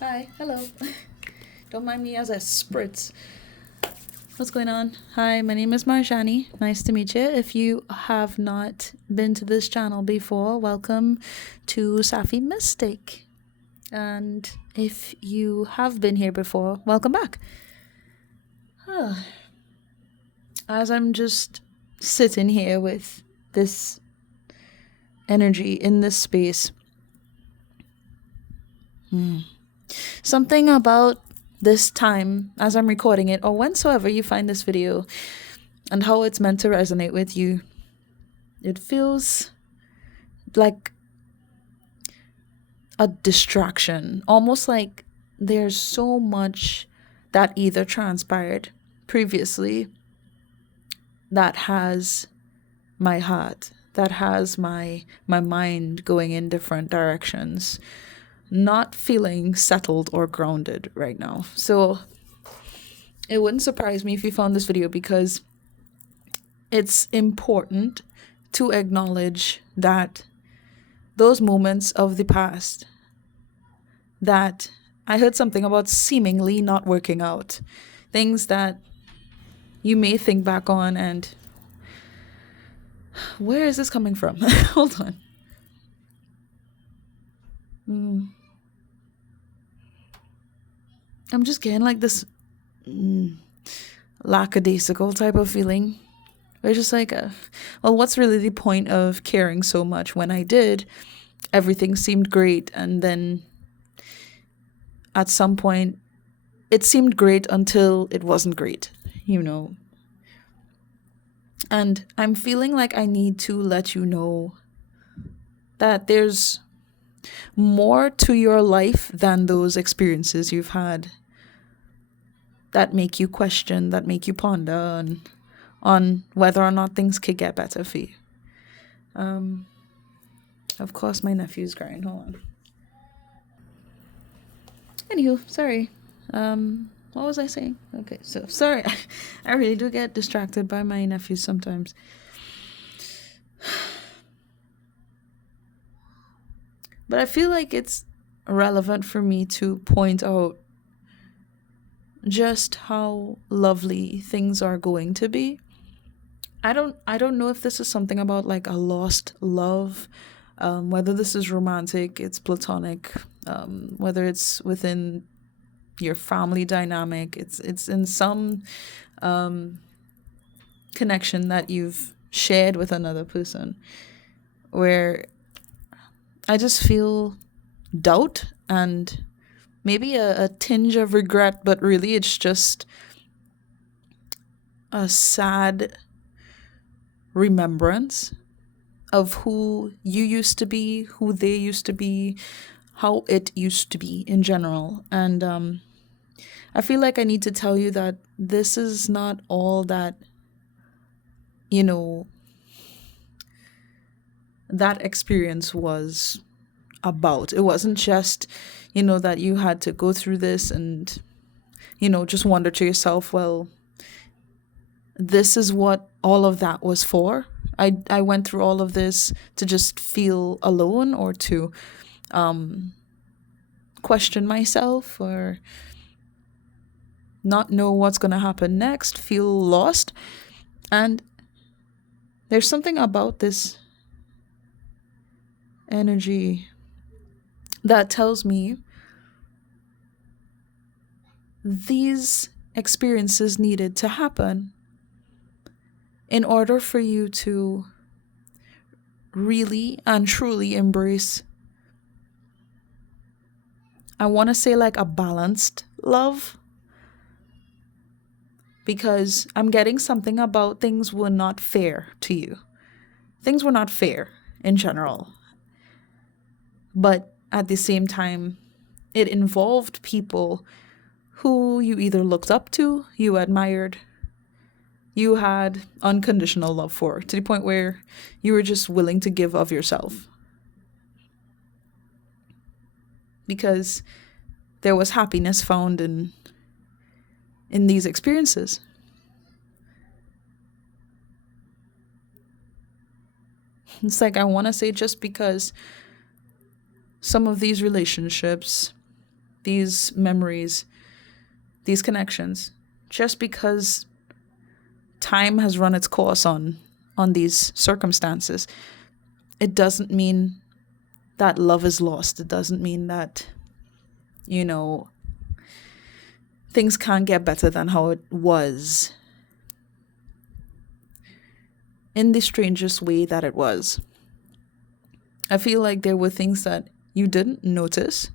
Hi, hello. Don't mind me as I spritz. What's going on? Hi, my name is Marjani. Nice to meet you. If you have not been to this channel before, welcome to Safi Mystic. And if you have been here before, welcome back. As I'm just sitting here with this energy in this space, something about this time as I'm recording it, or whensoever you find this video, and how it's meant to resonate with you, it feels like a distraction, almost like there's so much that either transpired previously that has my heart, that has my mind going in different directions, not feeling settled or grounded right now. So it wouldn't surprise me if you found this video, because it's important to acknowledge that those moments of the past that I heard something about seemingly not working out, things that you may think back on and where is this coming from? Hold on. I'm just getting like this lackadaisical type of feeling. It's just like, well, what's really the point of caring so much when I did? Everything seemed great, and then at some point, it seemed great until it wasn't great, you know. And I'm feeling like I need to let you know that there's more to your life than those experiences you've had that make you question, that make you ponder on whether or not things could get better for you. Of course, my nephew's crying. Hold on. Anywho, sorry. What was I saying? Okay, so sorry. I really do get distracted by my nephews sometimes. But I feel like it's relevant for me to point out just how lovely things are going to be. I don't know if this is something about like a lost love, whether this is romantic, it's platonic, whether it's within your family dynamic, it's in some connection that you've shared with another person, where I just feel doubt and maybe a tinge of regret, but really it's just a sad remembrance of who you used to be, who they used to be, how it used to be in general. And I feel like I need to tell you that this is not all that, you know, that experience was about. It wasn't just, that you had to go through this and, just wonder to yourself, well, this is what all of that was for. I went through all of this to just feel alone, or to question myself, or not know what's going to happen next, feel lost. And there's something about this energy that tells me these experiences needed to happen in order for you to really and truly embrace, I want to say, like a balanced love. Because I'm getting something about things were not fair to you. Things were not fair in general. But at the same time, it involved people who you either looked up to, you admired, you had unconditional love for, to the point where you were just willing to give of yourself. Because there was happiness found in these experiences. It's like, I want to say, just because some of these relationships, these memories, these connections, just because time has run its course on these circumstances, it doesn't mean that love is lost. It doesn't mean that, you know, things can't get better than how it was, in the strangest way that it was. I feel like there were things that you didn't notice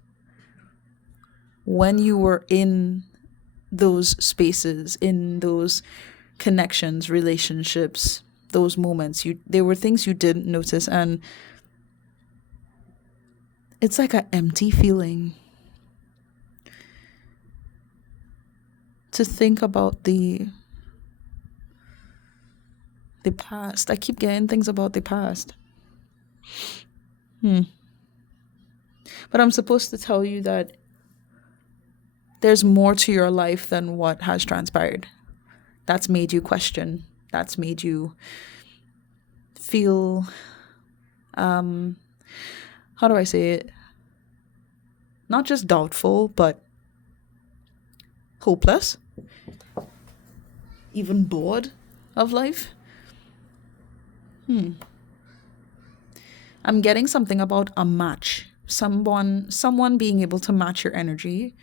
when you were in those spaces, in those connections, relationships, those moments. There were things you didn't notice, and it's like an empty feeling to think about the past. I keep getting things about the past. But I'm supposed to tell you that there's more to your life than what has transpired. That's made you question. That's made you feel, how do I say it? Not just doubtful, but hopeless. Even bored of life. I'm getting something about a match. Someone being able to match your energy,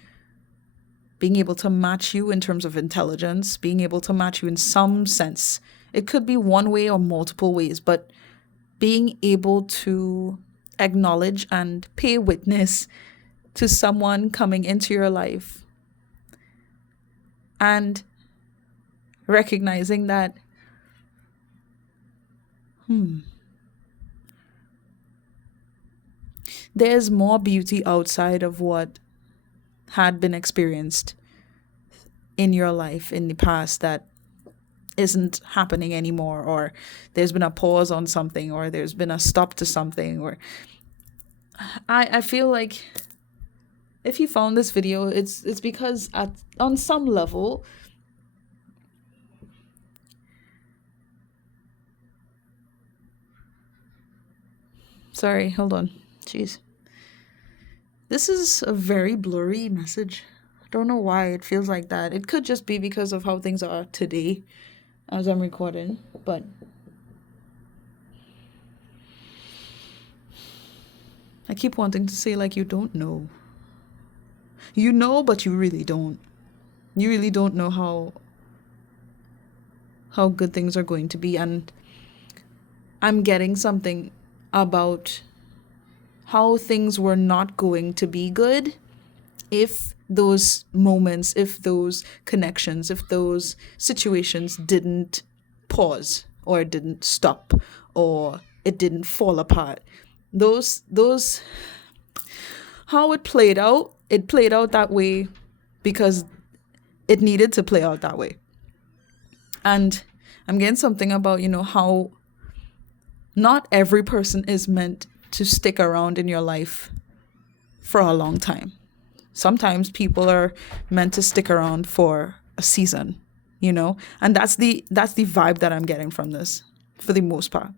being able to match you in terms of intelligence, being able to match you in some sense. It could be one way or multiple ways, but being able to acknowledge and pay witness to someone coming into your life and recognizing that, there's more beauty outside of what had been experienced in your life in the past that isn't happening anymore, or there's been a pause on something, or there's been a stop to something, or I feel like if you found this video, it's because on some level, sorry, hold on. Jeez. This is a very blurry message. I don't know why it feels like that. It could just be because of how things are today as I'm recording, but I keep wanting to say, like, you don't know. You know, but you really don't. You really don't know how good things are going to be. And I'm getting something about how things were not going to be good if those moments, if those connections, if those situations didn't pause, or didn't stop, or it didn't fall apart. Those how it played out that way because it needed to play out that way. And I'm getting something about, how not every person is meant to stick around in your life for a long time. Sometimes people are meant to stick around for a season, and that's the vibe that I'm getting from this for the most part.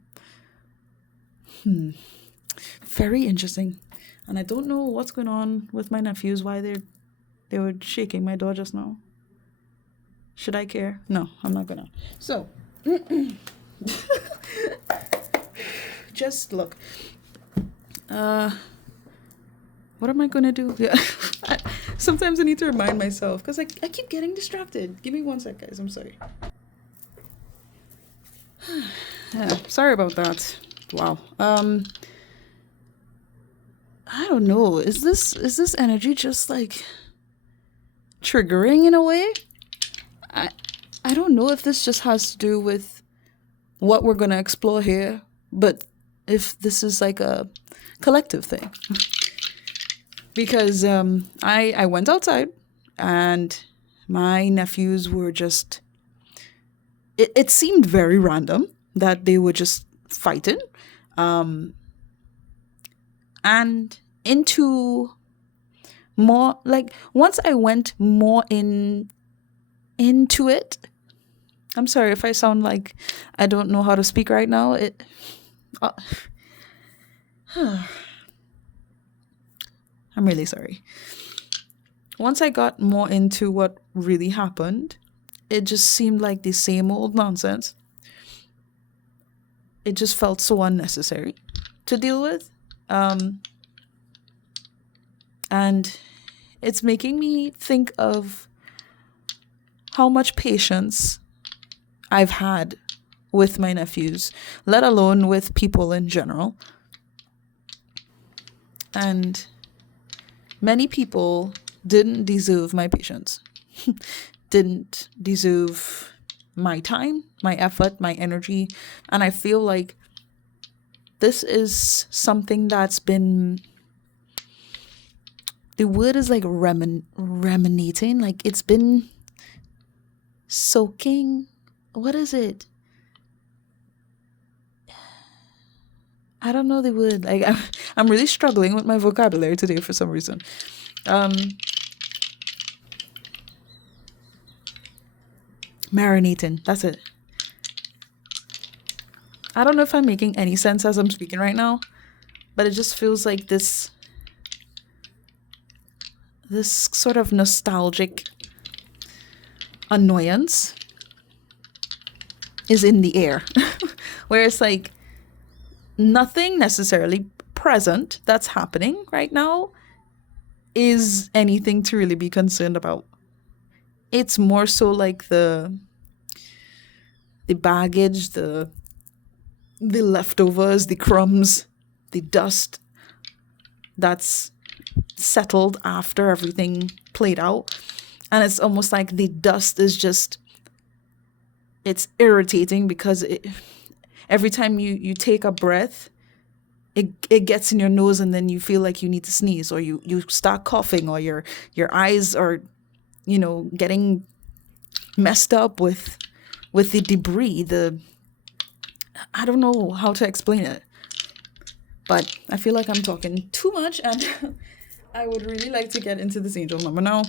Very interesting. And I don't know what's going on with my nephews, why they were shaking my door just now. Should I care? No, I'm not gonna. So just look. What am I gonna do? Yeah. Sometimes I need to remind myself because I keep getting distracted. Give me 1 sec, guys. I'm sorry. Yeah, sorry about that. Wow. I don't know. Is this energy just like triggering in a way? I don't know if this just has to do with what we're gonna explore here, but if this is like a collective thing. Because I went outside and my nephews were just, it seemed very random that they were just fighting. And into more, like, once I went more into it, I'm sorry if I sound like I don't know how to speak right now. I'm really sorry. Once I got more into what really happened, it just seemed like the same old nonsense. It just felt so unnecessary to deal with. And it's making me think of how much patience I've had with my nephews, let alone with people in general. And many people didn't deserve my patience, didn't deserve my time, my effort, my energy. And I feel like this is something that's been, the word is like ruminating, like it's been soaking. What is it? I don't know the word. Like I'm really struggling with my vocabulary today for some reason. Marinating. That's it. I don't know if I'm making any sense as I'm speaking right now, but it just feels like this sort of nostalgic annoyance is in the air. Where it's like nothing necessarily present that's happening right now is anything to really be concerned about. It's more so like the baggage, the leftovers, the crumbs, the dust that's settled after everything played out. And it's almost like the dust is just, it's irritating because every time you take a breath, it gets in your nose and then you feel like you need to sneeze, or you start coughing, or your eyes are, getting messed up with the debris. I don't know how to explain it, but I feel like I'm talking too much, and I would really like to get into this angel number now.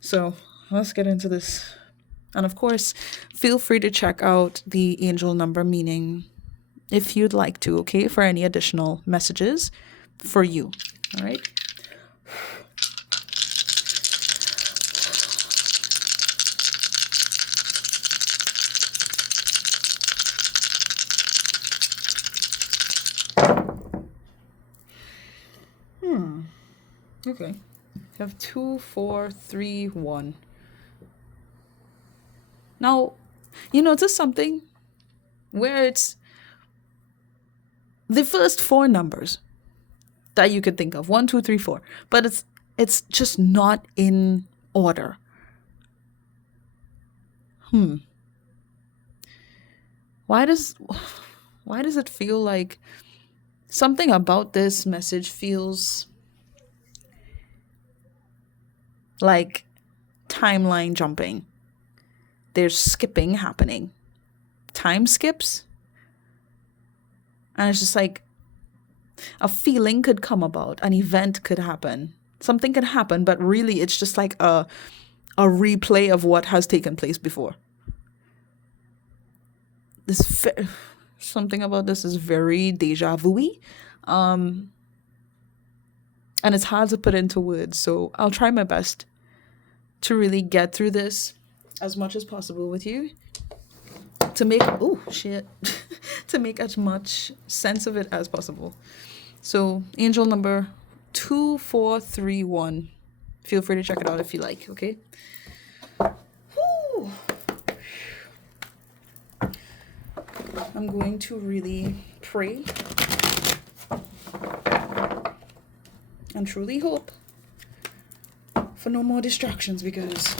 So let's get into this. And of course, feel free to check out the angel number meaning if you'd like to, okay, for any additional messages for you. All right. Okay. We have 2, 4, 3, 1. Now, you notice something where it's the first 4 numbers that you could think of, 1, 2, 3, 4, but it's just not in order. Why does it feel like something about this message feels like timeline jumping? There's skipping happening, time skips, and it's just like a feeling could come about, an event could happen, something could happen, but really it's just like a replay of what has taken place before. Something about this is very deja vu-y, and it's hard to put into words, so I'll try my best to really get through this as much as possible with you, to make to make as much sense of it as possible. So angel number 2431, feel free to check it out if you like. Okay. Whew. I'm going to really pray and truly hope for no more distractions, because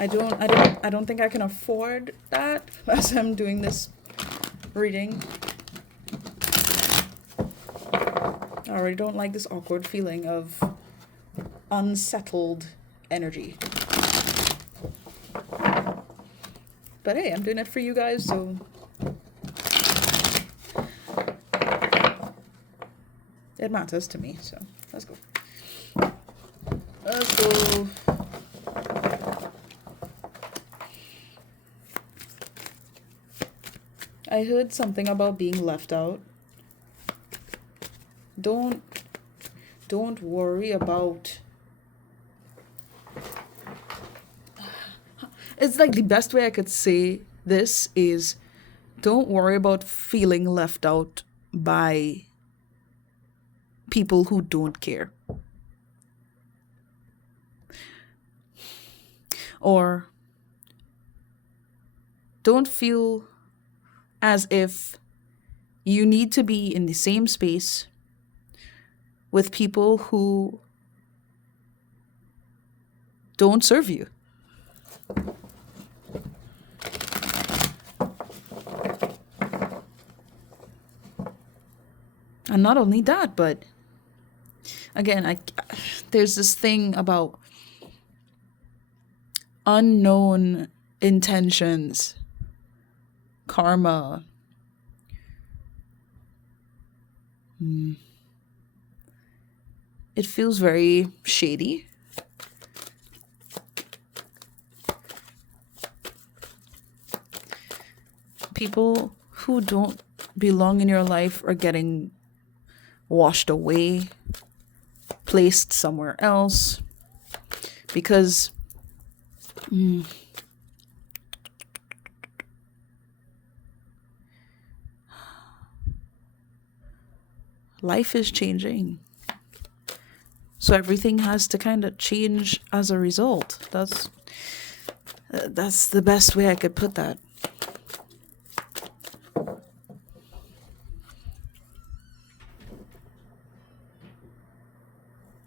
I don't think I can afford that as I'm doing this reading. I already don't like this awkward feeling of unsettled energy. But hey, I'm doing it for you guys, so it matters to me. So let's go. Let's go. I heard something about being left out. Don't don't worry about. It's like the best way I could say this is don't worry about feeling left out by people who don't care. Or don't feel as if you need to be in the same space with people who don't serve you. And not only that, but again, there's this thing about unknown intentions, karma. It feels very shady. People who don't belong in your life are getting washed away, placed somewhere else, because life is changing. So everything has to kind of change as a result. That's the best way I could put that.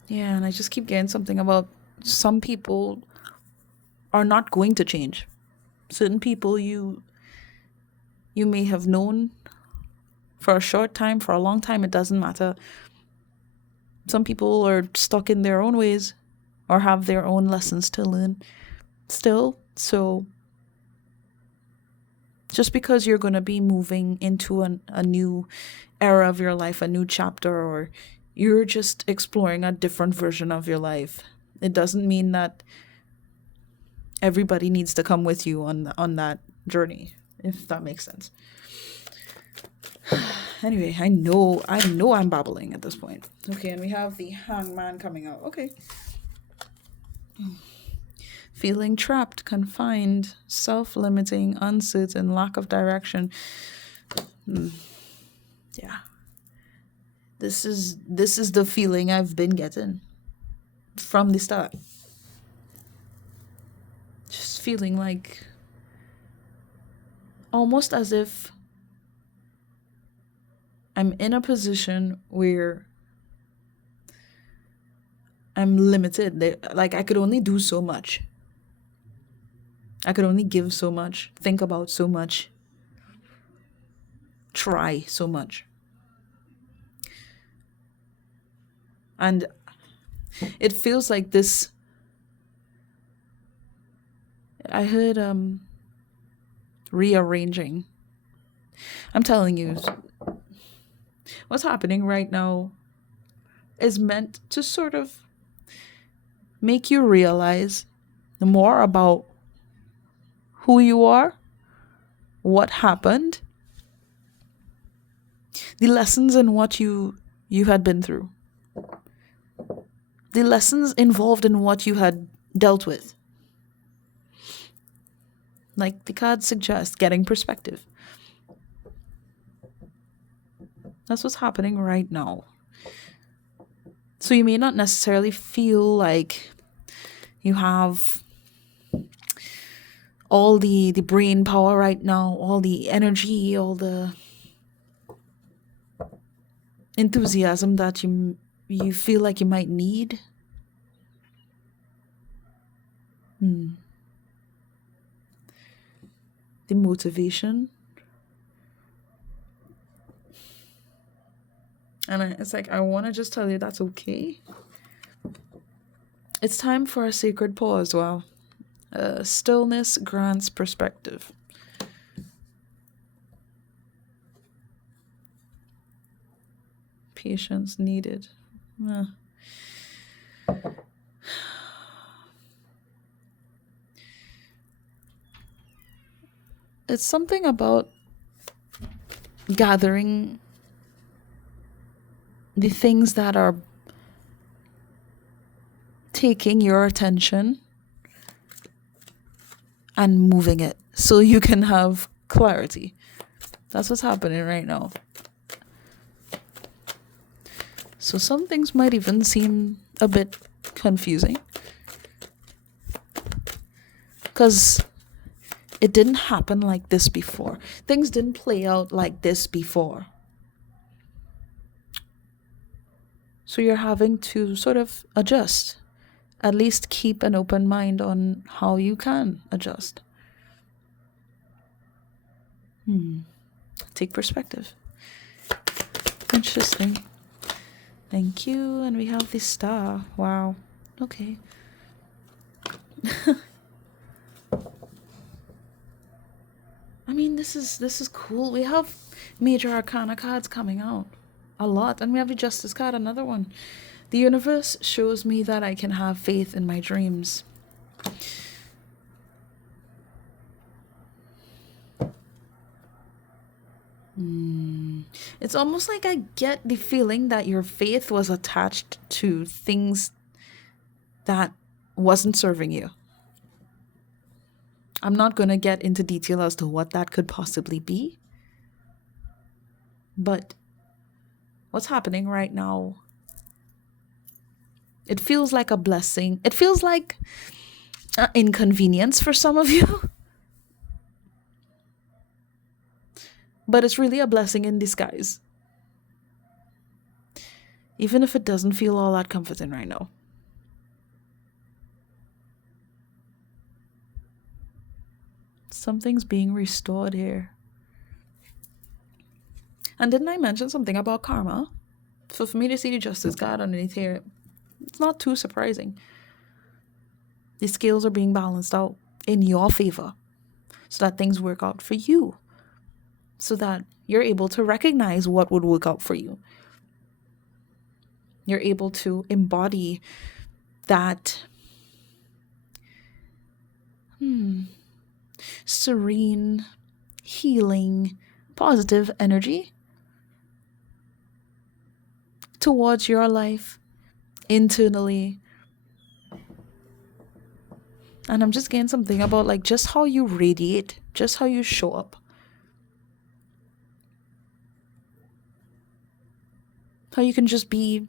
Yeah, and I just keep getting something about some people are not going to change. Certain people you may have known for a short time, for a long time, it doesn't matter. Some people are stuck in their own ways or have their own lessons to learn still. So just because you're going to be moving into a new era of your life, a new chapter, or you're just exploring a different version of your life, it doesn't mean that everybody needs to come with you on that journey, if that makes sense. Anyway, I know I'm babbling at this point. Okay, and we have the hangman coming out. Okay. Feeling trapped, confined, self-limiting, uncertain, lack of direction. Yeah. This is the feeling I've been getting from the start. Just feeling like almost as if I'm in a position where I'm limited. Like, I could only do so much. I could only give so much, think about so much, try so much. And it feels like this. I heard rearranging. I'm telling you, what's happening right now is meant to sort of make you realize more about who you are, what happened, the lessons in what you had been through, the lessons involved in what you had dealt with. Like the cards suggest, getting perspective. That's what's happening right now. So you may not necessarily feel like you have all the brain power right now, all the energy, all the enthusiasm that you feel like you might need. The motivation. And it's like, I want to just tell you that's okay. It's time for a sacred pause. Wow. Stillness grants perspective. Patience needed. It's something about gathering the things that are taking your attention and moving it so you can have clarity. That's what's happening right now. So some things might even seem a bit confusing, because it didn't happen like this before. Things didn't play out like this before. So you're having to sort of adjust. At least keep an open mind on how you can adjust. Take perspective. Interesting. Thank you. And we have the star. Wow. Okay. I mean, this is cool. We have major arcana cards coming out. A lot. And we have the Justice card, another one. The universe shows me that I can have faith in my dreams. It's almost like I get the feeling that your faith was attached to things that wasn't serving you. I'm not going to get into detail as to what that could possibly be. But what's happening right now, it feels like a blessing. It feels like an inconvenience for some of you. But it's really a blessing in disguise. Even if it doesn't feel all that comforting right now. Something's being restored here. And didn't I mention something about karma? So for me to see the Justice card underneath here, it's not too surprising. The scales are being balanced out in your favor so that things work out for you. So that you're able to recognize what would work out for you. You're able to embody that serene, healing, positive energy towards your life internally. And I'm just getting something about like just how you radiate, just how you show up. How you can just be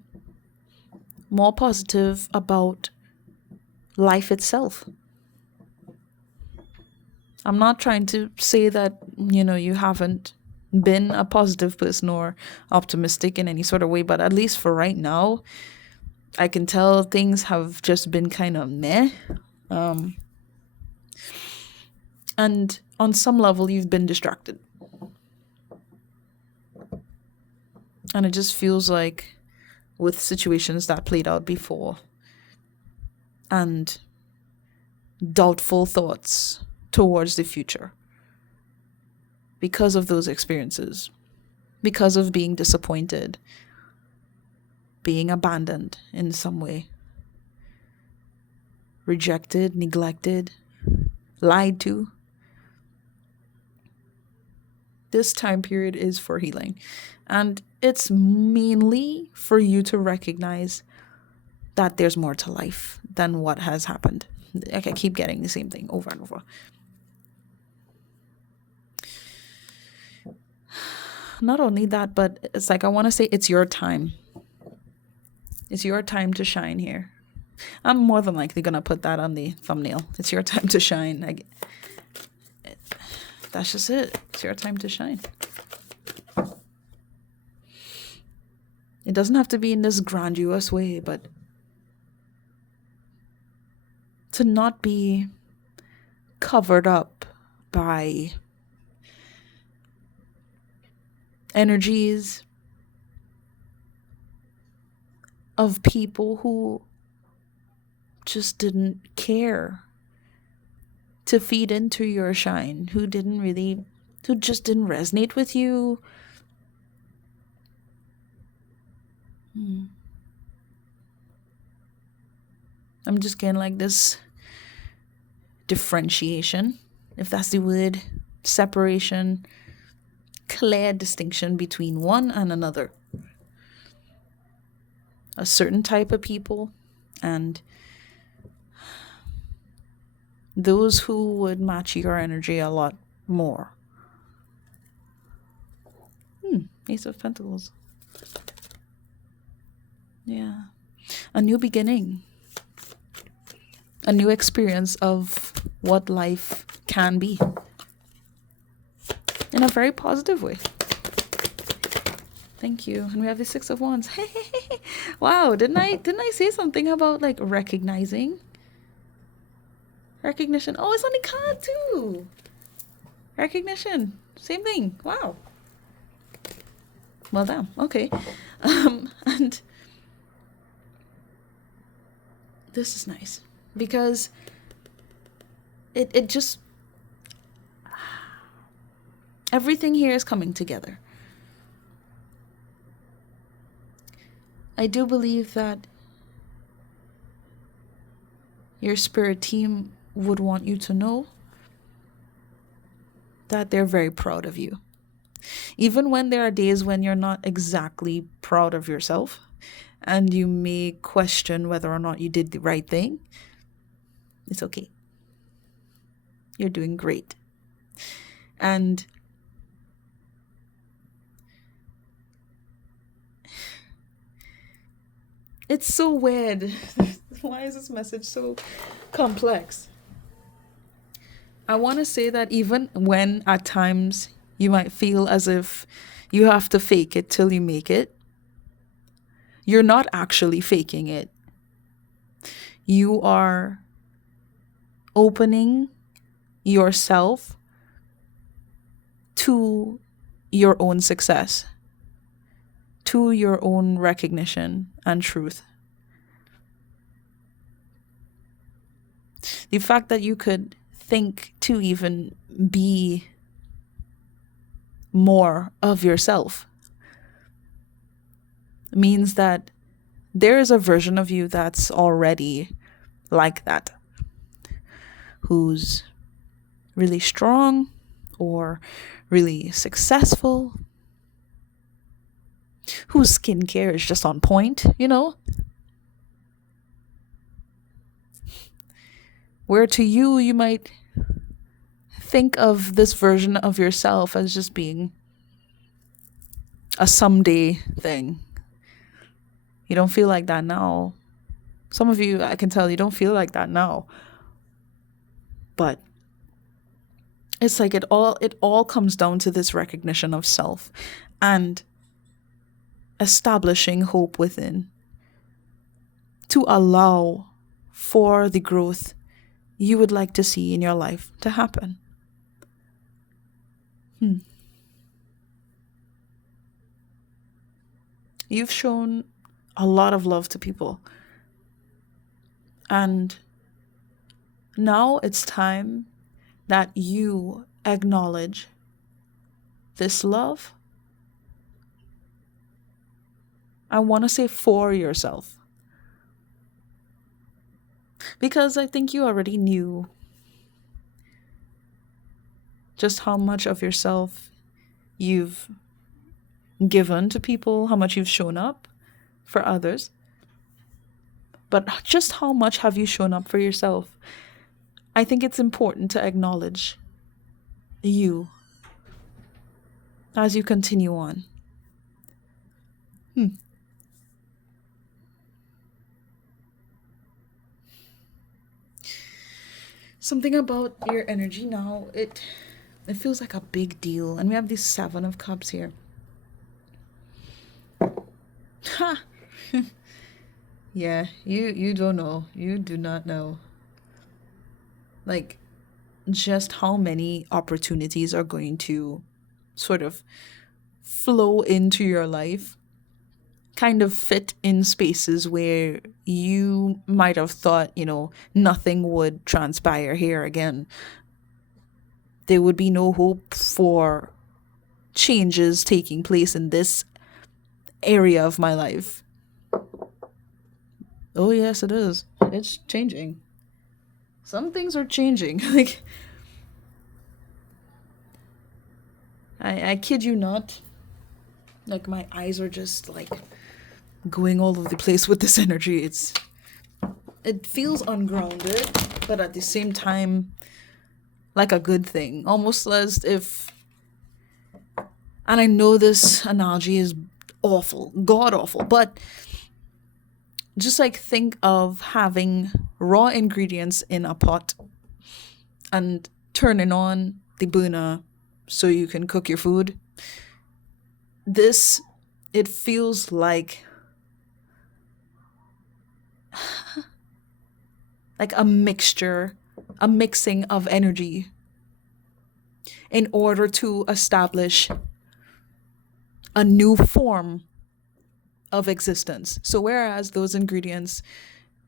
more positive about life itself. I'm not trying to say that, you haven't been a positive person or optimistic in any sort of way, but at least for right now, I can tell things have just been kind of meh. And on some level, you've been distracted. And it just feels like with situations that played out before and doubtful thoughts towards the future because of those experiences, because of being disappointed, being abandoned in some way, rejected, neglected, lied to. This time period is for healing. And it's mainly for you to recognize that there's more to life than what has happened. Like I keep getting the same thing over and over. Not only that, but it's like I want to say it's your time. It's your time to shine here. I'm more than likely going to put that on the thumbnail. It's your time to shine. That's just it. It's your time to shine. It doesn't have to be in this grandiose way, but to not be covered up by energies of people who just didn't care to feed into your shine, who just didn't resonate with you. I'm just getting like this differentiation, if that's the word, separation, clear distinction between one and another. A certain type of people and those who would match your energy a lot more. Ace of Pentacles. Yeah. A new beginning. A new experience of what life can be. In a very positive way. Thank you. And we have the Six of Wands. Wow, didn't I say something about like recognizing? Recognition. Oh, it's on the card too. Recognition. Same thing. Wow. Well, damn. Okay. And this is nice because it just, everything here is coming together. I do believe that your spirit team would want you to know that they're very proud of you. Even when there are days when you're not exactly proud of yourself and you may question whether or not you did the right thing, it's okay. You're doing great. And it's so weird. Why is this message so complex? I want to say that even when at times you might feel as if you have to fake it till you make it, you're not actually faking it. You are opening yourself to your own success, to your own recognition and truth. The fact that you could think to even be more of yourself means that there is a version of you that's already like that, who's really strong or really successful, whose skincare is just on point, you know? Where to you, you might think of this version of yourself as just being a someday thing. You don't feel like that now. Some of you, I can tell you don't feel like that now. But it's like it all comes down to this recognition of self and establishing hope within to allow for the growth you would like to see in your life to happen. You've shown a lot of love to people. And now it's time that you acknowledge this love. I want to say for yourself. Because I think you already knew just how much of yourself you've given to people, how much you've shown up for others. But just how much have you shown up for yourself? I think it's important to acknowledge you as you continue on. Something about your energy now, it feels like a big deal. And we have this Seven of Cups here. Ha! Yeah, you don't know. You do not know. Like, just how many opportunities are going to sort of flow into your life, kind of fit in spaces where you might have thought, nothing would transpire here again. There would be no hope for changes taking place in this area of my life. Oh, yes, it is. It's changing. Some things are changing. Like, I kid you not. Like, my eyes are just, like, going all over the place with this energy. It feels ungrounded. but at the same time, like a good thing. Almost as if, and I know this analogy is awful, god awful, but just like think of having raw ingredients in a pot and turning on the burner so you can cook your food. This, it feels like a mixture, a mixing of energy in order to establish a new form of existence. So whereas those ingredients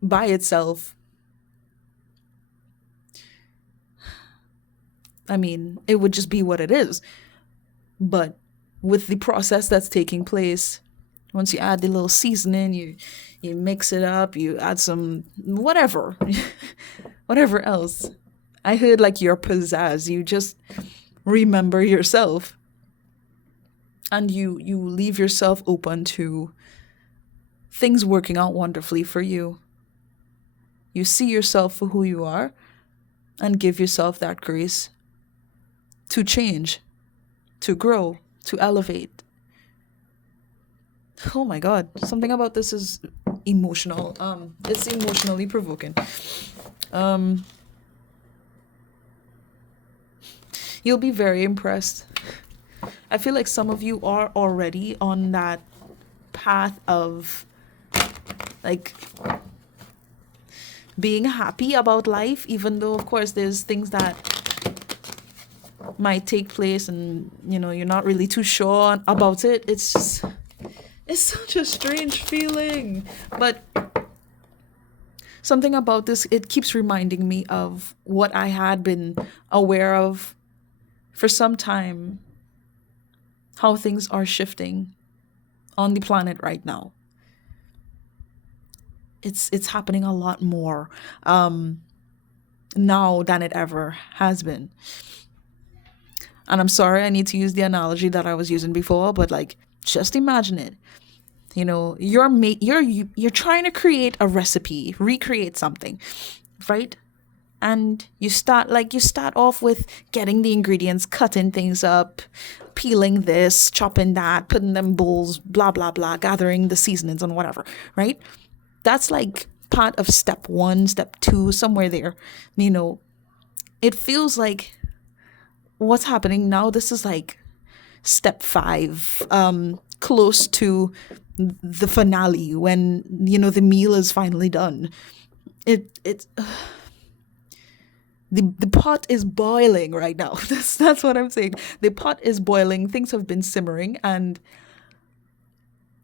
by itself, I mean, it would just be what it is. But with the process that's taking place, once you add the little seasoning, you mix it up, you add some whatever, whatever else. I heard like your pizzazz. You just remember yourself, and you leave yourself open to things working out wonderfully for you. You see yourself for who you are, and give yourself that grace to change, to grow, to elevate. Oh my god, something about this is emotional. It's emotionally provoking. You'll be very impressed. I feel like some of you are already on that path of like being happy about life, even though of course there's things that might take place and you're not really too sure about it. It's such a strange feeling, but something about this, it keeps reminding me of what I had been aware of for some time, how things are shifting on the planet right now. It's happening a lot more now than it ever has been. And I'm sorry I need to use the analogy that I was using before, but like just imagine it. You're trying to create a recipe, recreate something, right? And you start off with getting the ingredients, cutting things up, peeling this, chopping that, putting them bowls, blah blah blah, gathering the seasonings and whatever, right? That's like part of step 1, step 2, somewhere there. It feels like what's happening now, this is like step 5, close to the finale, when the meal is finally done. The pot is boiling right now. That's what I'm saying. The pot is boiling. Things have been simmering and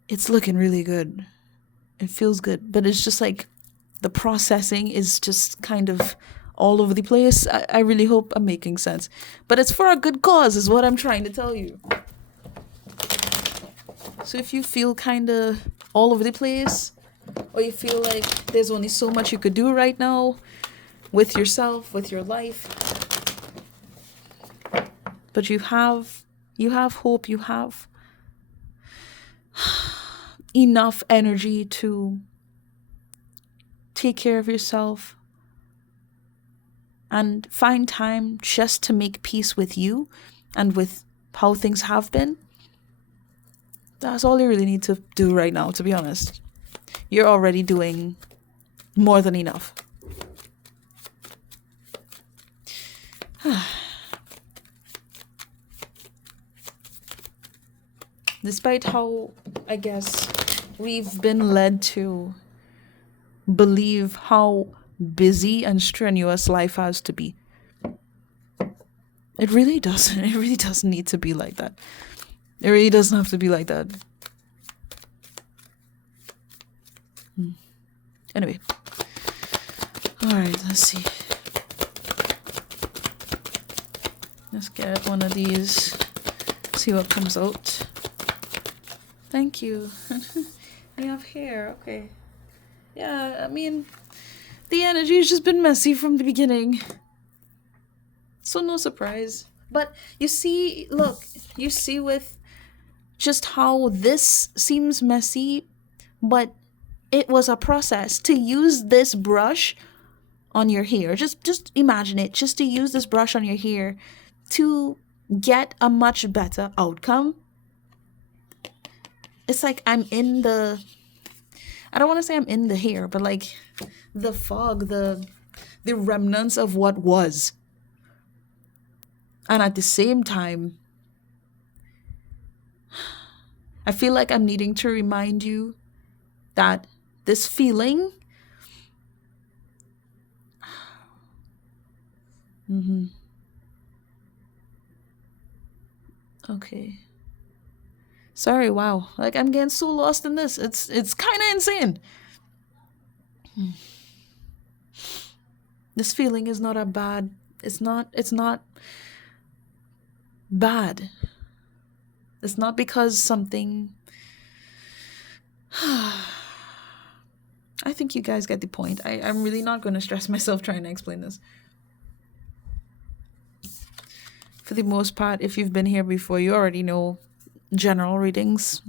it's looking really good. It feels good, but it's just like the processing is just kind of all over the place. I really hope I'm making sense, but it's for a good cause is what I'm trying to tell you. So if you feel kind of all over the place, or you feel like there's only so much you could do right now with yourself, with your life, but you have hope, you have enough energy to take care of yourself and find time just to make peace with you and with how things have been, that's all you really need to do right now, to be honest. You're already doing more than enough. Despite how, I guess, we've been led to believe how busy and strenuous life has to be, it really doesn't. It really doesn't need to be like that. It really doesn't have to be like that. Anyway. Alright, let's see. Let's get one of these. See what comes out. Thank you. You have hair. Okay. Yeah, I mean, the energy's just been messy from the beginning. So no surprise. But you see with just how this seems messy, but it was a process to use this brush on your hair. Just imagine it. Just to use this brush on your hair to get a much better outcome. It's like I'm in the, I don't want to say I'm in the hair, but like the fog, the remnants of what was. And at the same time, I feel like I'm needing to remind you that this feeling, okay. Sorry, wow. Like I'm getting so lost in this. It's kind of insane. This feeling is not a bad. It's not bad. It's not because something. I think you guys get the point. I'm really not going to stress myself trying to explain this. For the most part, if you've been here before, you already know general readings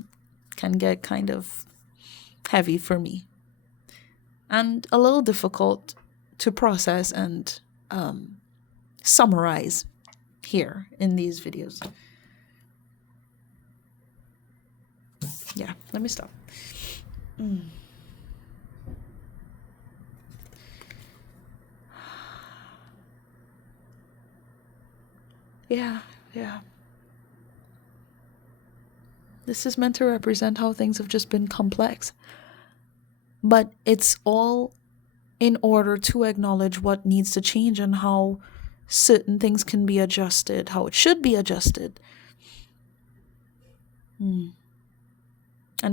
can get kind of heavy for me and a little difficult to process and summarize here in these videos. Yeah, let me stop. Yeah. This is meant to represent how things have just been complex. But it's all in order to acknowledge what needs to change and how certain things can be adjusted, how it should be adjusted. And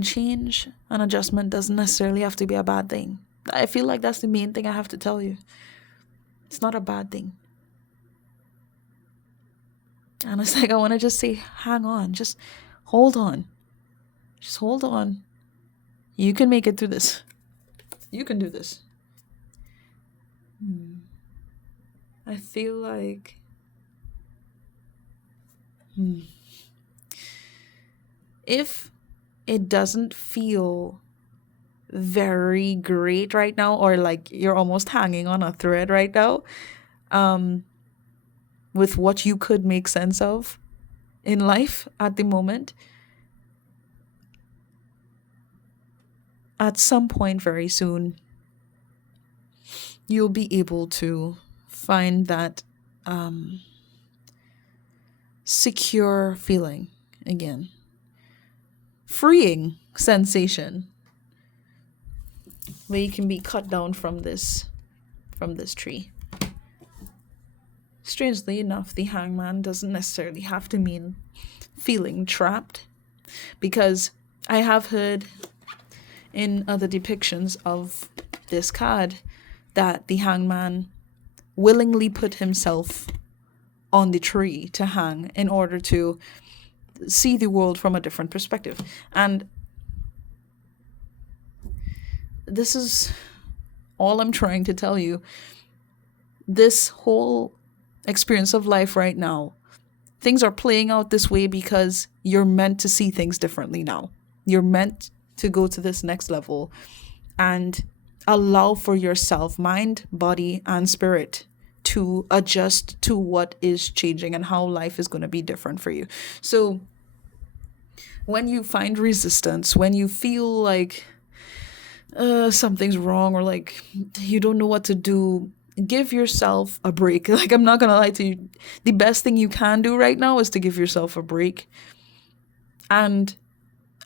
change and adjustment doesn't necessarily have to be a bad thing. I feel like that's the main thing I have to tell you. It's not a bad thing. And it's like I want to just say, hang on, just hold on. Just hold on. You can make it through this. You can do this. I feel like if it doesn't feel very great right now, or like you're almost hanging on a thread right now, with what you could make sense of in life at the moment, at some point very soon, you'll be able to find that secure feeling again. Freeing sensation where you can be cut down from this tree. Strangely enough, the hangman doesn't necessarily have to mean feeling trapped, because I have heard in other depictions of this card that the hangman willingly put himself on the tree to hang in order to see the world from a different perspective. And this is all I'm trying to tell you. This whole experience of life right now, things are playing out this way because you're meant to see things differently now. You're meant to go to this next level and allow for yourself, mind, body, and spirit, to adjust to what is changing and how life is going to be different for you. So when you find resistance, when you feel like something's wrong, or like you don't know what to do, give yourself a break. Like, I'm not going to lie to you. The best thing you can do right now is to give yourself a break and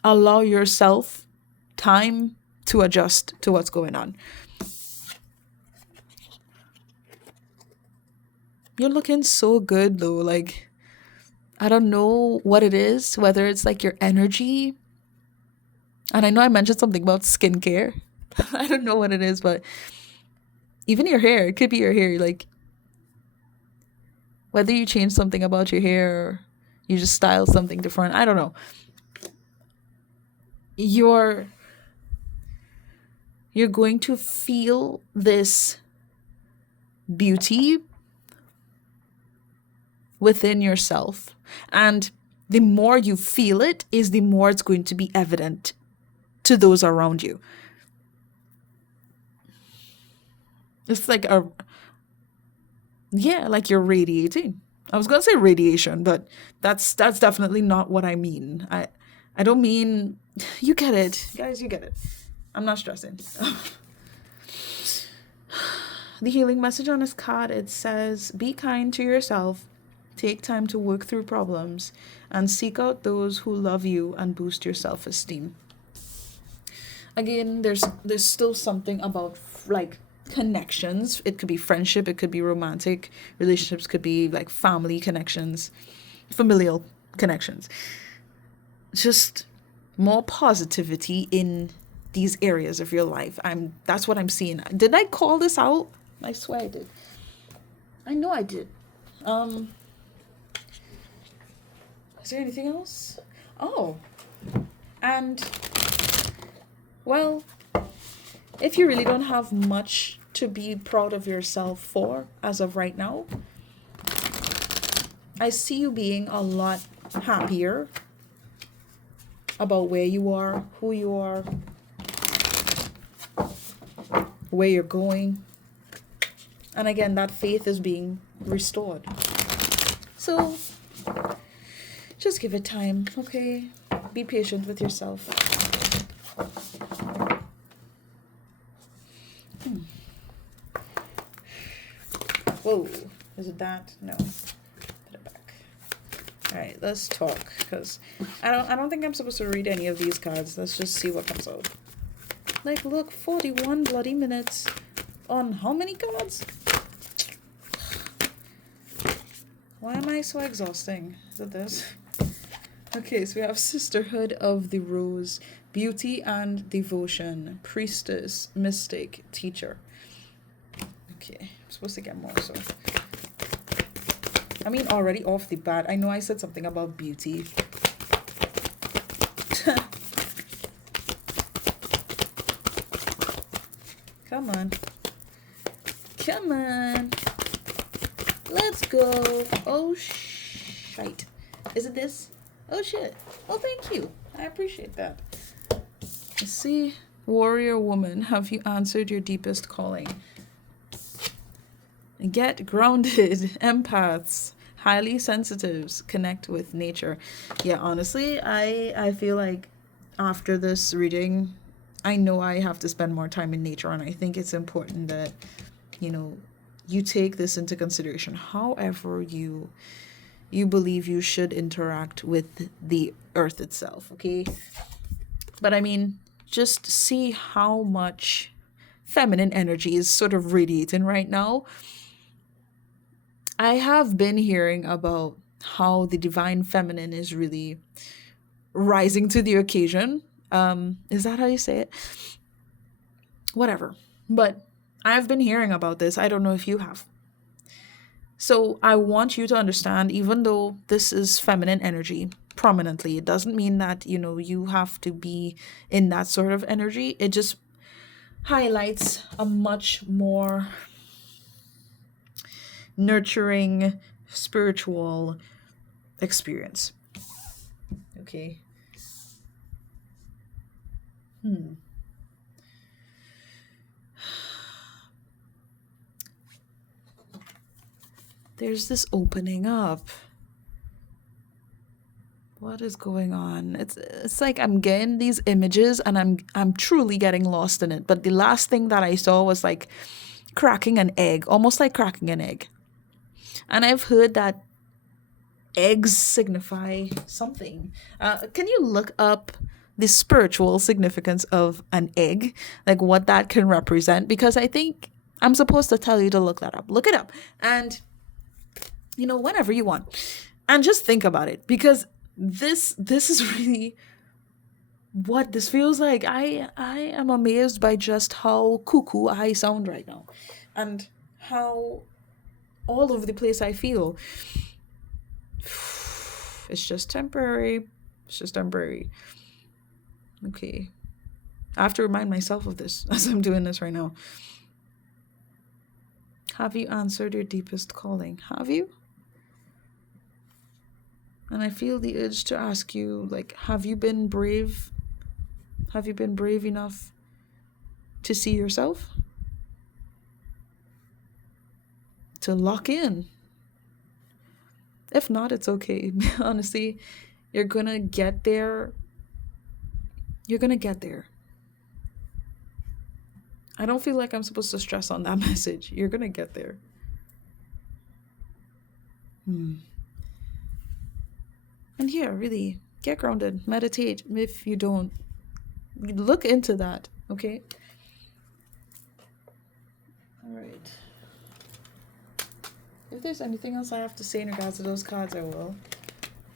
allow yourself time to adjust to what's going on. You're looking so good though. Like, I don't know what it is, whether it's like your energy. And I know I mentioned something about skincare. I don't know what it is, but even your hair, it could be your hair. Like, whether you change something about your hair or you just style something different, I don't know. You're going to feel this beauty within yourself. And the more you feel it is the more it's going to be evident to those around you. It's like a, yeah, like you're radiating. I was gonna say radiation, but that's definitely not what I mean. I don't mean, you get it, guys. You get it. I'm not stressing. The healing message on this card, it says, "Be kind to yourself. Take time to work through problems, and seek out those who love you and boost your self-esteem." Again, there's still something about like connections. It could be friendship, it could be romantic relationships, could be like family connections, familial connections. Just more positivity in these areas of your life. That's what I'm seeing. Did I call this out? I swear I did. I know I did. Um is there anything else? Oh, and well, if you really don't have much to be proud of yourself for as of right now, I see you being a lot happier about where you are, who you are, where you're going. And again, that faith is being restored. So just give it time, okay? Be patient with yourself. Whoa, is it that? No. Put it back. All right, let's talk, because I don't think I'm supposed to read any of these cards. Let's just see what comes out. Like, look, 41 bloody minutes on how many cards? Why am I so exhausting? Is it this? Okay, so we have Sisterhood of the Rose, Beauty and Devotion, Priestess, Mystic, Teacher. Okay, I'm supposed to get more, so. I mean, already off the bat, I know I said something about beauty. Come on. Come on. Let's go. Oh, shite. Is it this? Oh, shit. Oh, thank you. I appreciate that. Let's see. Warrior woman, have you answered your deepest calling? Get grounded. Empaths, highly sensitives, connect with nature. Yeah, honestly, I feel like after this reading, I know I have to spend more time in nature, and I think it's important that, you take this into consideration. However you believe you should interact with the earth itself, okay? But I mean, just see how much feminine energy is sort of radiating right now. I have been hearing about how the divine feminine is really rising to the occasion. Is that how you say it? Whatever. But I've been hearing about this. I don't know if you have. So I want you to understand, even though this is feminine energy prominently, it doesn't mean that, you have to be in that sort of energy. It just highlights a much more nurturing spiritual experience. Okay. There's this opening up. What is going on? It's like I'm getting these images and I'm truly getting lost in it. But the last thing that I saw was like cracking an egg, almost like cracking an egg. And I've heard that eggs signify something. Can you look up the spiritual significance of an egg, like what that can represent? Because I think I'm supposed to tell you to look that up. Look it up, and whenever you want, and just think about it, because this is really what this feels like. I am amazed by just how cuckoo I sound right now, and how all over the place I feel. It's just temporary. It's just temporary. Okay. I have to remind myself of this as I'm doing this right now. Have you answered your deepest calling? Have you? And I feel the urge to ask you, like, have you been brave? Have you been brave enough to see yourself? to lock in. If not, it's okay. Honestly, you're gonna get there. You're gonna get there. I don't feel like I'm supposed to stress on that message. You're gonna get there. Hmm. And yeah, really, get grounded, meditate. If you don't, look into that, okay? All right. If there's anything else I have to say in regards to those cards, I will.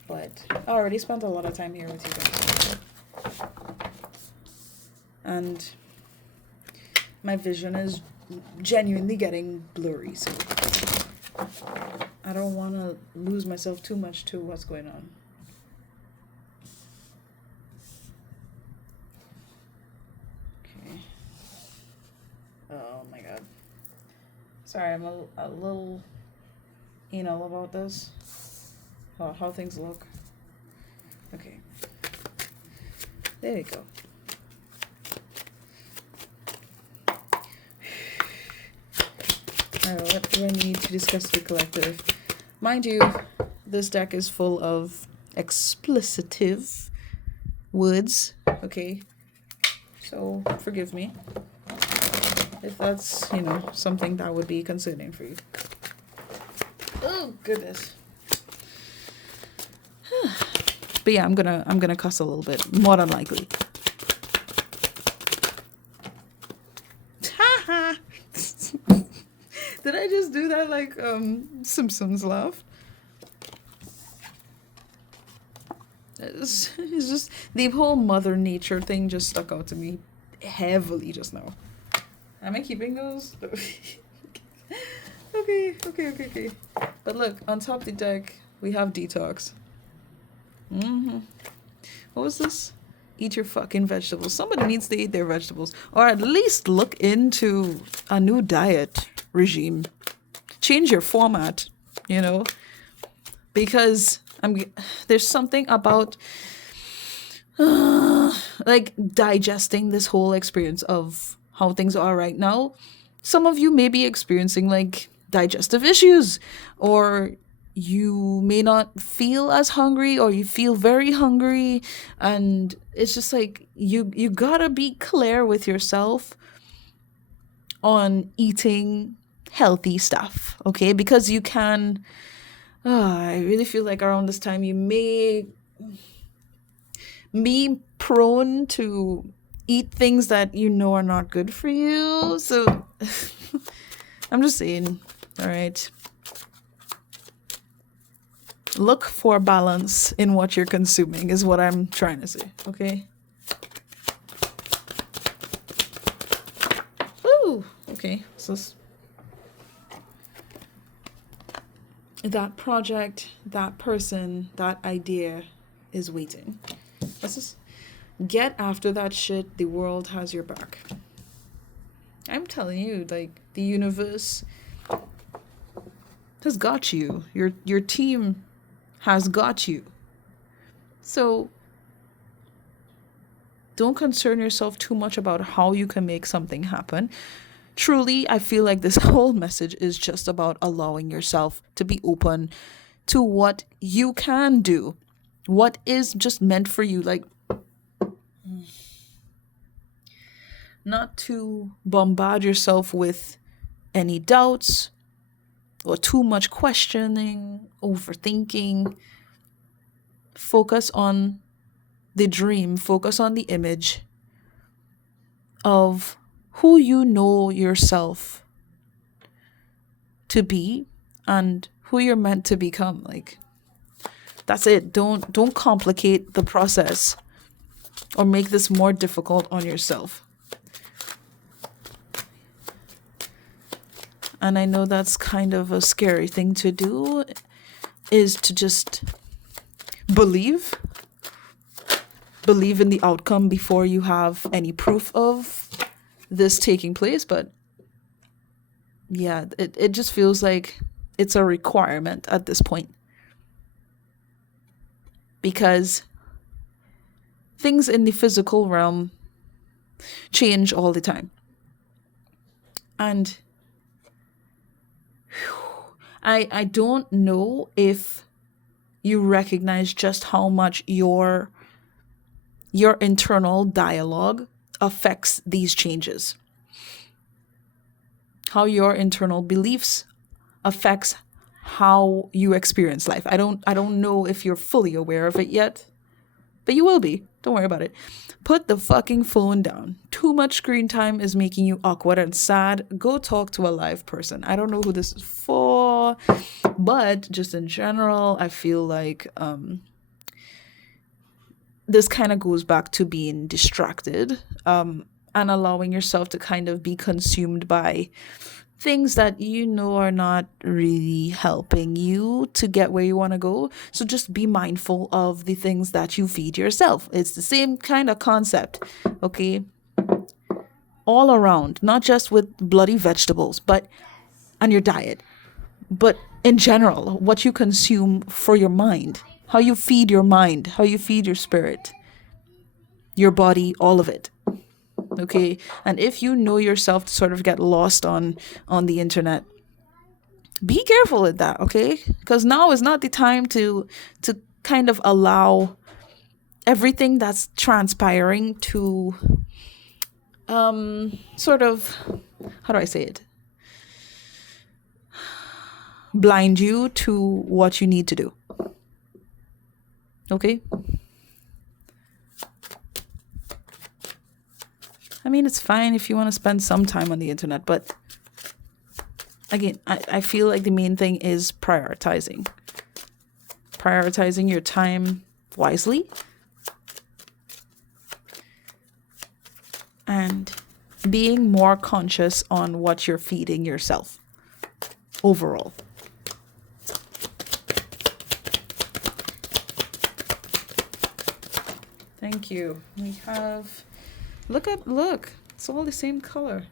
But I already spent a lot of time here with you guys. And my vision is genuinely getting blurry, so I don't want to lose myself too much to what's going on. Okay. Oh my god. Sorry, I'm a little anal about this. How things look. Okay. There you go. Alright, what do I need to discuss with the collective? Mind you, this deck is full of explicitive words, okay? So, forgive me if that's, something that would be concerning for you. Oh, goodness. But yeah, I'm gonna cuss a little bit, more than likely. Did I just do that like Simpsons laugh? It's just the whole Mother Nature thing just stuck out to me heavily just now. Am I keeping those? Okay. But look, on top of the deck, we have detox. What was this? Eat your fucking vegetables. Somebody needs to eat their vegetables. Or at least look into a new diet regime. Change your format, because there's something about like digesting this whole experience of how things are right now. Some of you may be experiencing like digestive issues, or you may not feel as hungry, or you feel very hungry, and it's just like you gotta be clear with yourself on eating healthy stuff, okay? Because you can I really feel like around this time you may be prone to eat things that are not good for you. So I'm just saying, all right. Look for balance in what you're consuming is what I'm trying to say, okay? Ooh, okay. So that project, that person, that idea is waiting. Let's just get after that shit. The world has your back. I'm telling you, like, the universe has got you. Your team has got you. So don't concern yourself too much about how you can make something happen. Truly, I feel like this whole message is just about allowing yourself to be open to what you can do, what is just meant for you. Like, not to bombard yourself with any doubts or too much questioning, overthinking. Focus on the dream, focus on the image of who you know yourself to be and who you're meant to become. Like, that's it. Don't complicate the process or make this more difficult on yourself. And I know that's kind of a scary thing to do, is to just believe in the outcome before you have any proof of this taking place. But yeah, it just feels like it's a requirement at this point, because things in the physical realm change all the time. And I don't know if you recognize just how much your internal dialogue affects these changes. How your internal beliefs affects how you experience life. I don't know if you're fully aware of it yet, but you will be. Don't worry about it. Put the fucking phone down. Too much screen time is making you awkward and sad. Go talk to a live person. I don't know who this is for, but just in general, I feel like this kind of goes back to being distracted, and allowing yourself to kind of be consumed by things that you know are not really helping you to get where you want to go. So just be mindful of the things that you feed yourself. It's the same kind of concept, okay? All around, not just with bloody vegetables, but and your diet, but in general, what you consume for your mind, how you feed your mind, how you feed your spirit, your body, all of it. Okay, and if you know yourself to sort of get lost on the internet, be careful with that, okay? Because now is not the time to kind of allow everything that's transpiring to sort of, how do I say it, blind you to what you need to do. Okay? I mean, it's fine if you want to spend some time on the internet, but again, I feel like the main thing is prioritizing. Prioritizing your time wisely and being more conscious on what you're feeding yourself overall. Thank you. We have, look, it's all the same color.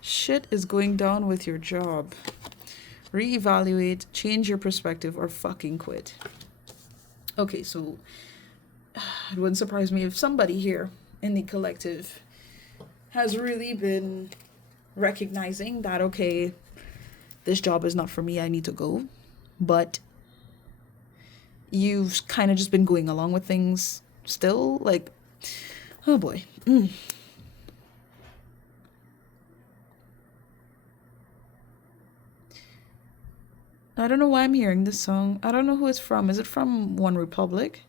Shit is going down with your job. Reevaluate, change your perspective, or fucking quit. Okay, so it wouldn't surprise me if somebody here in the collective has really been recognizing that, okay, this job is not for me, I need to go. But you've kind of just been going along with things still. Like, oh boy. I don't know why I'm hearing this song. I don't know who it's from. Is it from One Republic?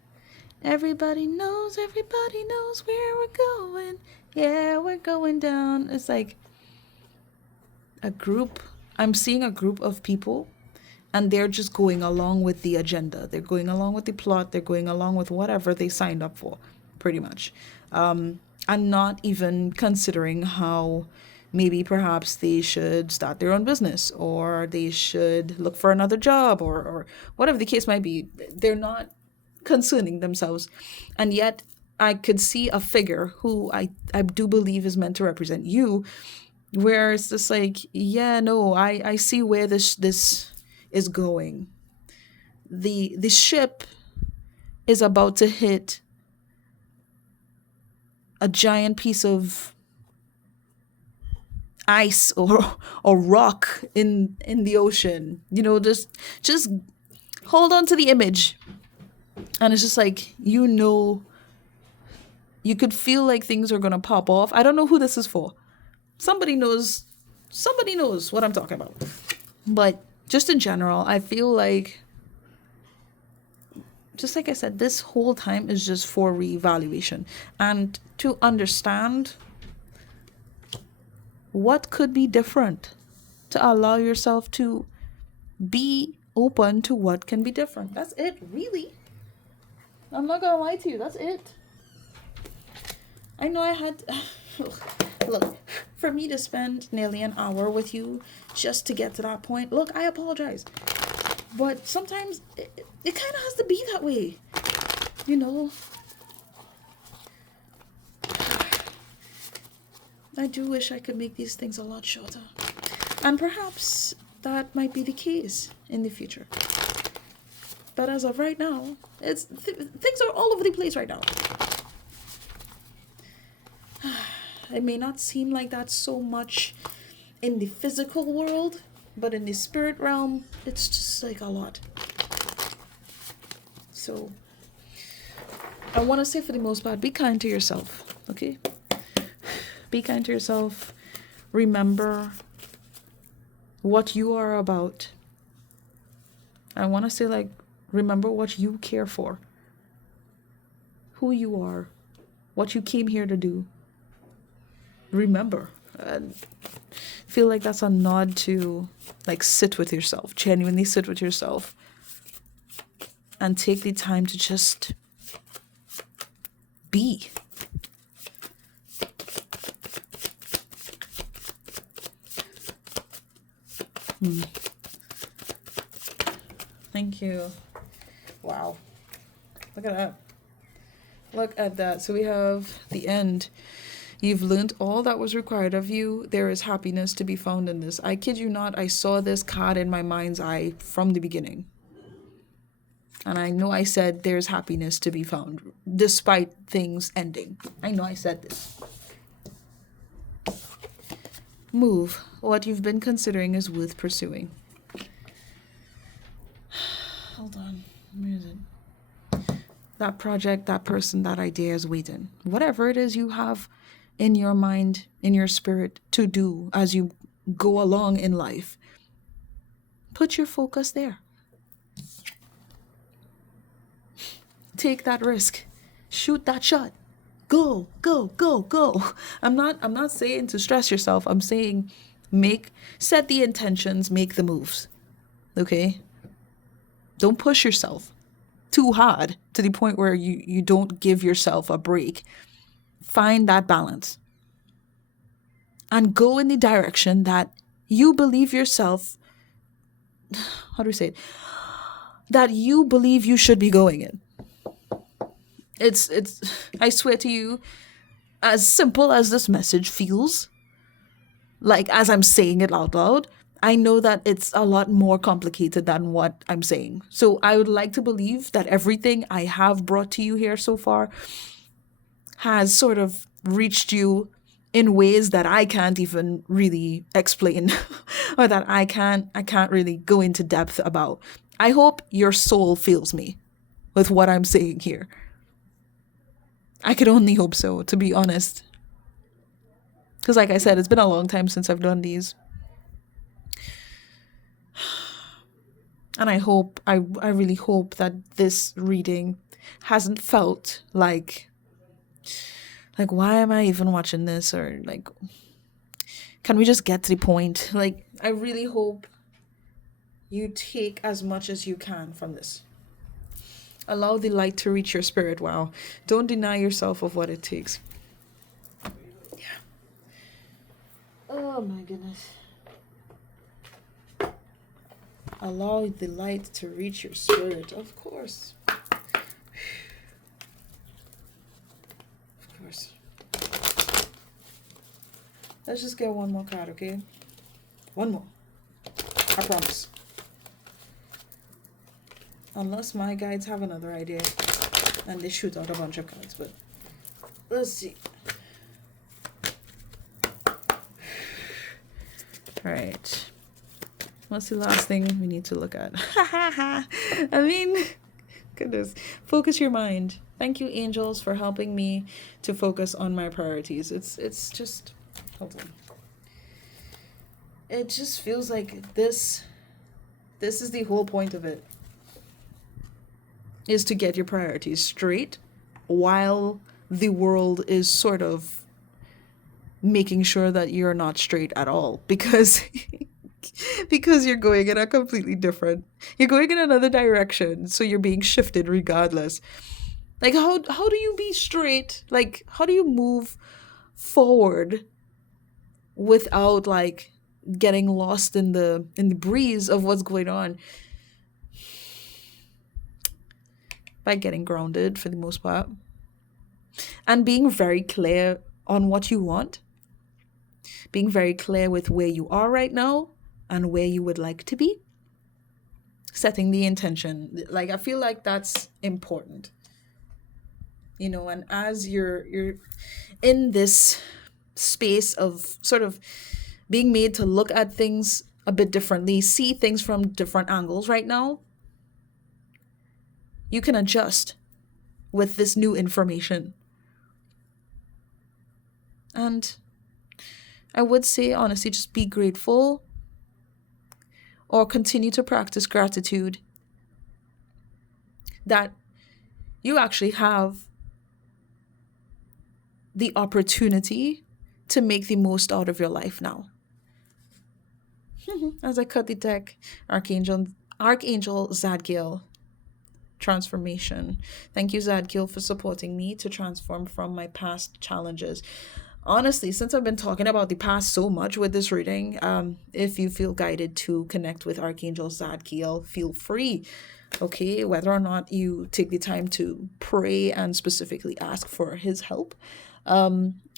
Everybody knows where we're going. Yeah, we're going down. It's like a group. I'm seeing a group of people and they're just going along with the agenda. They're going along with the plot. They're going along with whatever they signed up for, pretty much. And not even considering how maybe perhaps they should start their own business or they should look for another job or whatever the case might be. They're not concerning themselves. And yet I could see a figure who I do believe is meant to represent you, where it's just like, yeah, no, I see where this is going. The ship is about to hit a giant piece of ice or rock in the ocean. You know, just hold on to the image. And it's just like, you know, you could feel like things are gonna pop off. I don't know who this is for. Somebody knows what I'm talking about. But just in general, I feel like, just like I said, this whole time is just for reevaluation and to understand what could be different, to allow yourself to be open to what can be different. That's it, really. I'm not gonna lie to you, that's it. I know I had look, for me to spend nearly an hour with you just to get to that point, look, I apologize, but sometimes it kind of has to be that way, you know. I do wish I could make these things a lot shorter. And perhaps that might be the case in the future. But as of right now, things are all over the place right now. It may not seem like that so much in the physical world, But in the spirit realm, it's just like a lot. So I want to say, for the most part, be kind to yourself, okay? Be kind to yourself. Remember what you are about. I want to say, like, remember what you care for, who you are, what you came here to do. Remember. And feel like that's a nod to, like, sit with yourself, genuinely sit with yourself, and take the time to just be. Thank you. Wow. Look at that. Look at that. So we have the end. You've learned all that was required of you. There is happiness to be found in this. I kid you not, I saw this card in my mind's eye from the beginning. And I know I said there's happiness to be found, despite things ending. I know I said this. Move. What you've been considering is worth pursuing. Hold on. Where is it? That project, that person, that idea is waiting. Whatever it is you have in your mind, in your spirit to do as you go along in life, put your focus there. Take that risk. Shoot that shot. Go, go, go, go. I'm not saying to stress yourself. I'm saying set the intentions, make the moves. Okay? Don't push yourself too hard to the point where you don't give yourself a break. Find that balance. And go in the direction that you believe yourself, how do we say it? That you believe you should be going in. It's I swear to you, as simple as this message feels, like as I'm saying it out loud, I know that it's a lot more complicated than what I'm saying. So I would like to believe that everything I have brought to you here so far has sort of reached you in ways that I can't even really explain or that I can't really go into depth about. I hope your soul feels me with what I'm saying here. I could only hope so, to be honest. Because like I said, it's been a long time since I've done these. And I really hope that this reading hasn't felt like why am I even watching this? Or like, can we just get to the point? Like, I really hope you take as much as you can from this. Allow the light to reach your spirit. Wow. Don't deny yourself of what it takes. Yeah. Oh my goodness. Allow the light to reach your spirit. Of course. Of course. Let's just get one more card, okay? One more. I promise. Unless my guides have another idea and they shoot out a bunch of cards, but let's see. Alright. What's the last thing we need to look at? I mean, goodness. Focus your mind. Thank you, angels, for helping me to focus on my priorities. It's just, hold on. It just feels like this is the whole point of it. Is to get your priorities straight while the world is sort of making sure that you're not straight at all, because you're going in a completely different, you're going in another direction, so you're being shifted regardless. Like, how do you be straight? Like, how do you move forward without like getting lost in the breeze of what's going on? By getting grounded for the most part and being very clear on what you want, being very clear with where you are right now and where you would like to be, setting the intention. Like, I feel like that's important, you know. And as you're in this space of sort of being made to look at things a bit differently, see things from different angles right now, you can adjust with this new information. And I would say, honestly, just be grateful or continue to practice gratitude that you actually have the opportunity to make the most out of your life now. As I cut the deck, Archangel Zadkiel, transformation. Thank you, Zadkiel, for supporting me to transform from my past challenges. Honestly, since I've been talking about the past so much with this reading, if you feel guided to connect with Archangel Zadkiel, feel free. Okay, whether or not you take the time to pray and specifically ask for his help,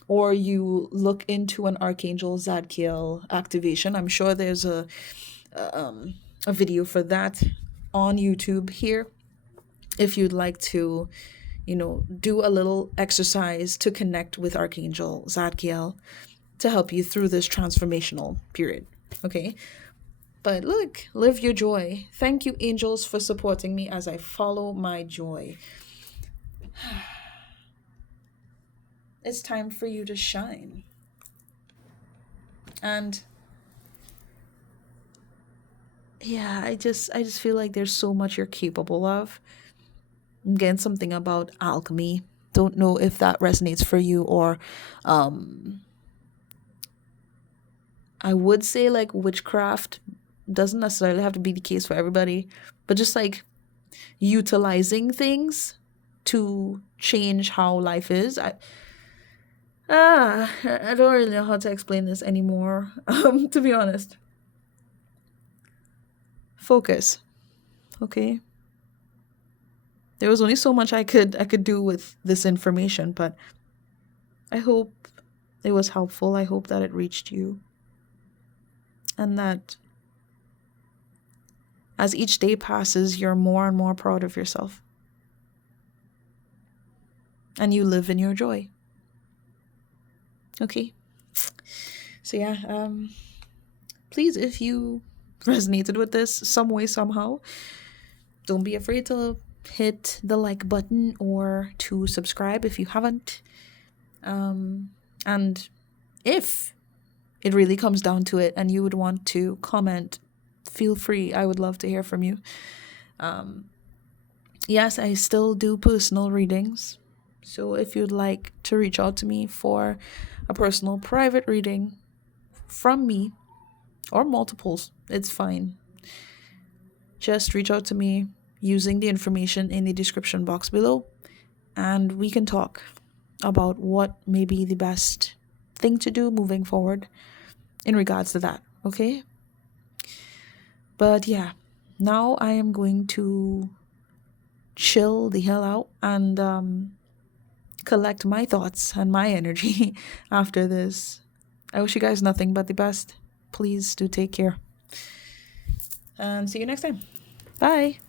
or you look into an Archangel Zadkiel activation. I'm sure there's a video for that on YouTube here if you'd like to, do a little exercise to connect with Archangel Zadkiel to help you through this transformational period. Okay. But look, live your joy. Thank you, angels, for supporting me as I follow my joy. It's time for you to shine. And yeah, I just feel like there's so much you're capable of. Again, something about alchemy. Don't know if that resonates for you, or I would say like witchcraft doesn't necessarily have to be the case for everybody, but just like utilizing things to change how life is. I don't really know how to explain this anymore. To be honest. Focus. Okay. There was only so much I could do with this information, but I hope it was helpful. I hope that it reached you. And that as each day passes, you're more and more proud of yourself. And you live in your joy. Okay. So yeah, please, if you resonated with this some way, somehow, don't be afraid to hit the like button or to subscribe if you haven't. And if it really comes down to it and you would want to comment, feel free. I would love to hear from you. Yes, I still do personal readings. So if you'd like to reach out to me for a personal private reading from me, or multiples, it's fine. Just reach out to me using the information in the description box below, and we can talk about what may be the best thing to do moving forward in regards to that, okay? But yeah, now I am going to chill the hell out and collect my thoughts and my energy after this. I wish you guys nothing but the best. Please do take care. And see you next time. Bye.